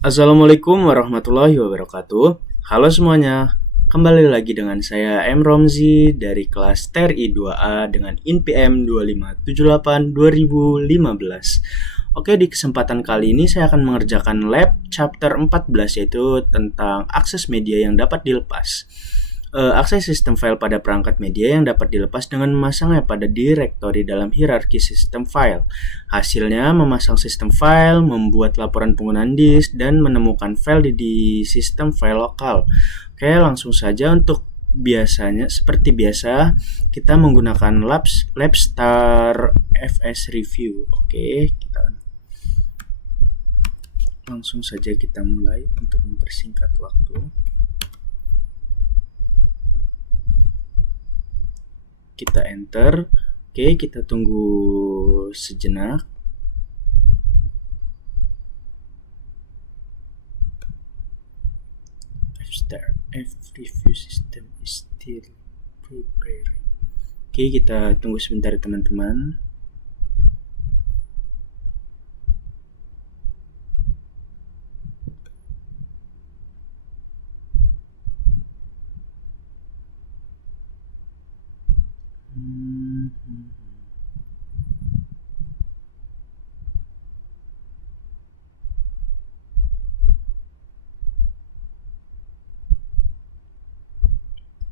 Assalamualaikum warahmatullahi wabarakatuh. Halo semuanya, kembali lagi dengan saya M. Romzi dari kelas TRI 2A dengan INPM 2578 2015. Oke, di kesempatan kali ini saya akan mengerjakan lab chapter 14 yaitu tentang akses media yang dapat dilepas. Akses sistem file pada perangkat media yang dapat dilepas dengan memasangnya pada direktori dalam hierarki sistem file. Hasilnya memasang sistem file, membuat laporan penggunaan disk, dan menemukan file di sistem file lokal. Oke, langsung saja untuk biasanya seperti biasa kita menggunakan Labstar FS Review. Oke, kita langsung saja kita mulai untuk mempersingkat waktu. Kita enter. Oke, kita tunggu sejenak. Review system is still preparing. Oke, kita tunggu sebentar teman-teman.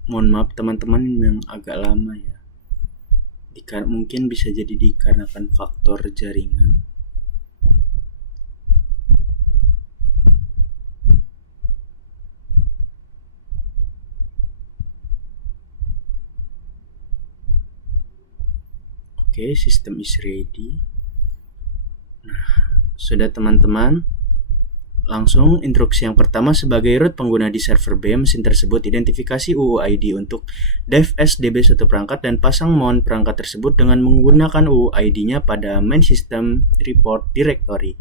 Mohon maaf teman-teman yang agak lama ya. Mungkin bisa jadi dikarenakan faktor jaringan. Oke, system is ready. Nah, sudah teman-teman. Langsung instruksi yang pertama sebagai root pengguna di server B, mesin tersebut identifikasi UUID untuk dev SDB suatu perangkat dan pasang mount perangkat tersebut dengan menggunakan UUID-nya pada main system report directory.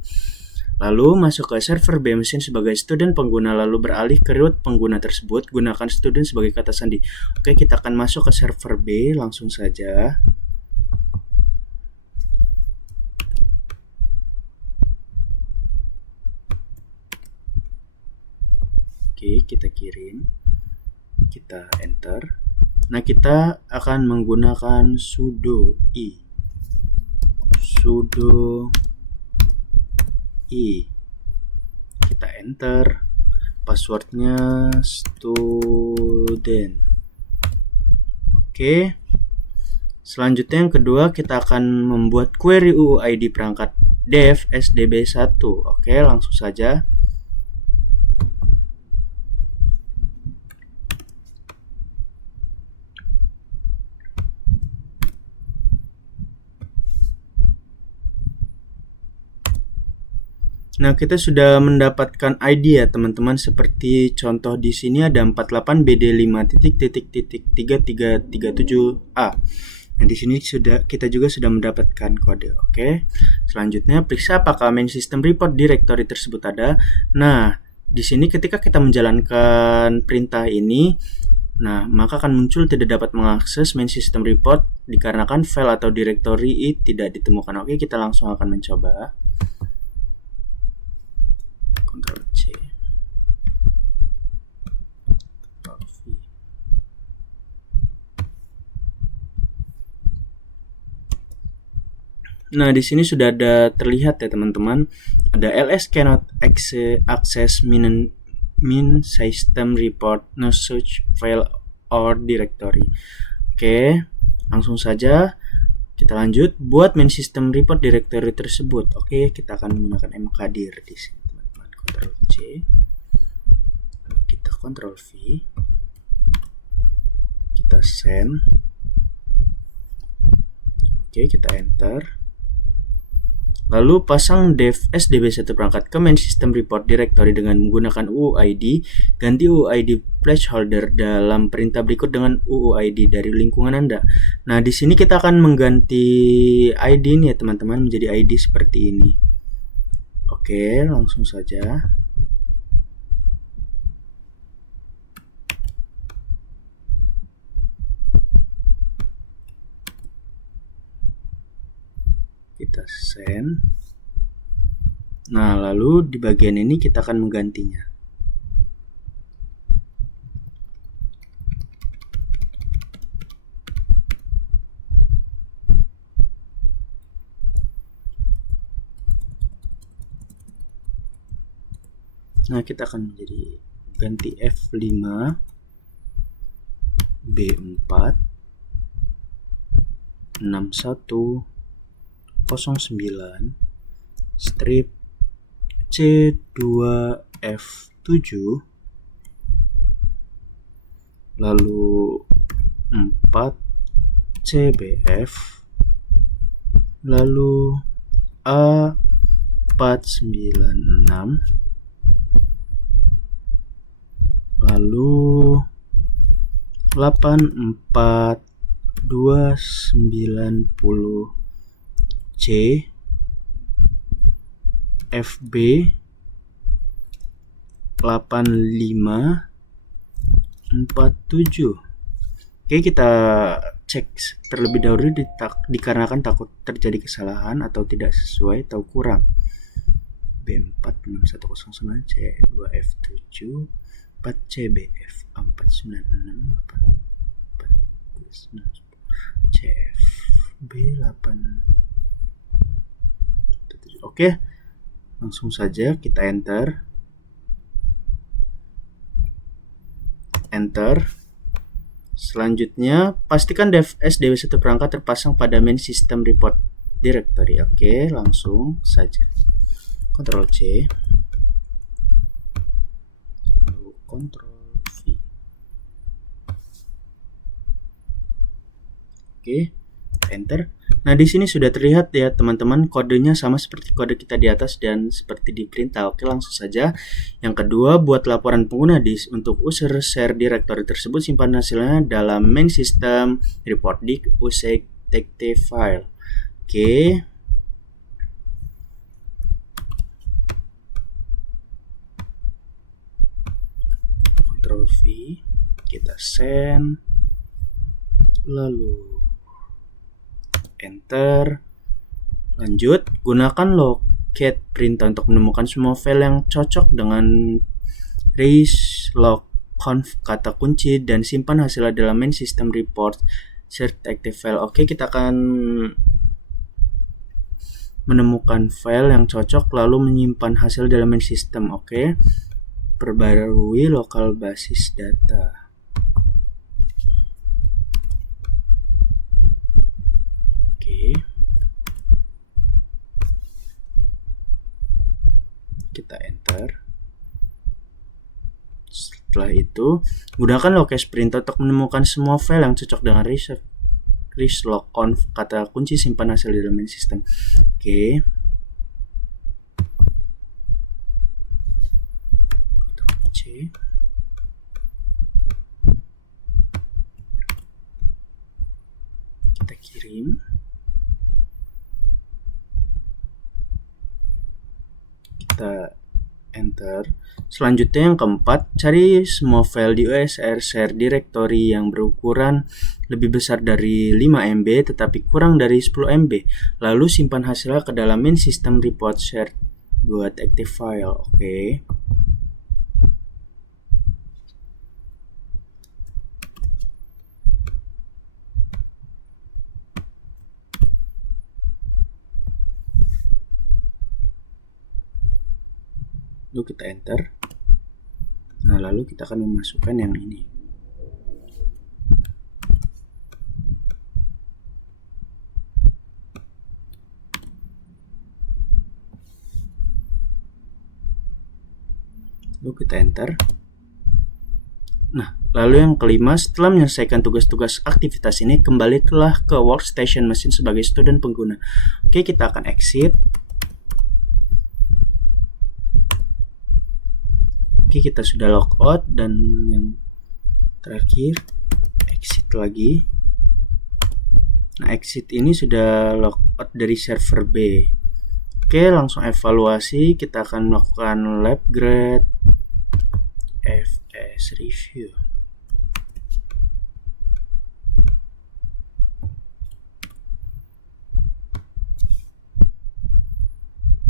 Lalu masuk ke server B mesin sebagai student pengguna, lalu beralih ke root pengguna tersebut, gunakan student sebagai kata sandi. Oke, kita akan masuk ke server B langsung saja. Oke, kita kirim. Kita enter. Nah, kita akan menggunakan sudo i. Kita enter. Passwordnya student. Oke. Selanjutnya yang kedua kita akan membuat query UUID perangkat dev SDB1. Oke, langsung saja. Nah, kita sudah mendapatkan ID ya teman-teman, seperti contoh di sini ada 48BD5.3337A. Nah, di sini kita juga sudah mendapatkan kode. Oke. Selanjutnya periksa apakah main system report directory tersebut ada. Nah, di sini ketika kita menjalankan perintah ini, nah, maka akan muncul tidak dapat mengakses main system report dikarenakan file atau directory tidak ditemukan. Oke, kita langsung akan mencoba. Ctrl C. Ctrl V. Nah, di sini sudah ada terlihat ya teman-teman, ada ls cannot access main system report no such file or directory. Oke, langsung saja kita lanjut buat main system report directory tersebut. Oke, kita akan menggunakan mkdir di sini. Ctrl C, kita Ctrl V, kita send. Oke, kita enter. Lalu pasang dev SDB1 perangkat ke main system report directory dengan menggunakan UUID. Ganti UUID placeholder dalam perintah berikut dengan UUID dari lingkungan Anda. Nah, di sini kita akan mengganti ID ini ya teman-teman menjadi ID seperti ini. Oke, langsung saja. Kita send. Nah, lalu di bagian ini kita akan menggantinya. Nah, kita akan menjadi ganti F5 B4 6109 strip C2F7 lalu 4 CBF lalu A496 lalu 84290 C FB 8547. Oke, kita cek terlebih dahulu dikarenakan takut terjadi kesalahan atau tidak sesuai atau kurang. B46109 C2F7 4CBF 496 CFB 8. Oke, langsung saja kita enter. Selanjutnya, pastikan dev SDW1 perangkat terpasang pada main system report directory. Oke, langsung saja. Ctrl C. Lalu Ctrl V. Oke, enter. Nah, di sini sudah terlihat ya teman-teman, kodenya sama seperti kode kita di atas dan seperti di perintah. Oke, langsung saja. Yang kedua, buat laporan pengguna disk untuk user share directory tersebut, simpan hasilnya dalam main system report disk usage txt file. Oke. Ctrl V, kita send, lalu enter. Lanjut, gunakan locate perintah untuk menemukan semua file yang cocok dengan raise-log-conf kata kunci dan simpan hasilnya dalam main system report share active file. Oke, kita akan menemukan file yang cocok lalu menyimpan hasil dalam main system. Oke, perbarui lokal basis data. Kita enter. Setelah itu, gunakan locate perintah untuk menemukan semua file yang cocok dengan raise-log-conf kata kunci simpan hasil di dalam main system. Oke. Ctrl C. Kita kirim. Kita enter. Selanjutnya yang keempat, cari semua file di USR share directory yang berukuran lebih besar dari 5 MB tetapi kurang dari 10 MB. Lalu simpan hasilnya ke dalam main system report share buat active file. Oke. Lalu kita enter. Nah, lalu kita akan memasukkan yang ini. Lalu kita enter. Nah, lalu yang kelima, setelah menyelesaikan tugas-tugas aktivitas ini, kembalilah ke workstation mesin sebagai student pengguna. Oke, kita akan exit. Oke, kita sudah logout dan yang terakhir exit lagi. Nah, exit ini sudah logout dari server B. Oke, langsung evaluasi. Kita akan melakukan lab grade FS review.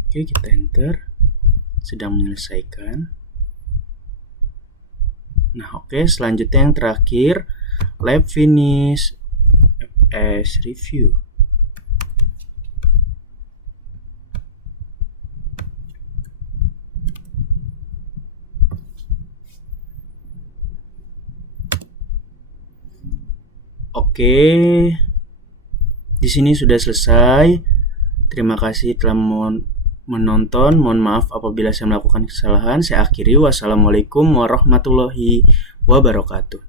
Oke, kita enter. sedang menyelesaikan. Nah, oke, selanjutnya yang terakhir, lab finish as review. Oke, di sini sudah selesai. Terima kasih telah menonton. Mohon maaf apabila saya melakukan kesalahan. Saya akhiri. Wassalamualaikum warahmatullahi wabarakatuh.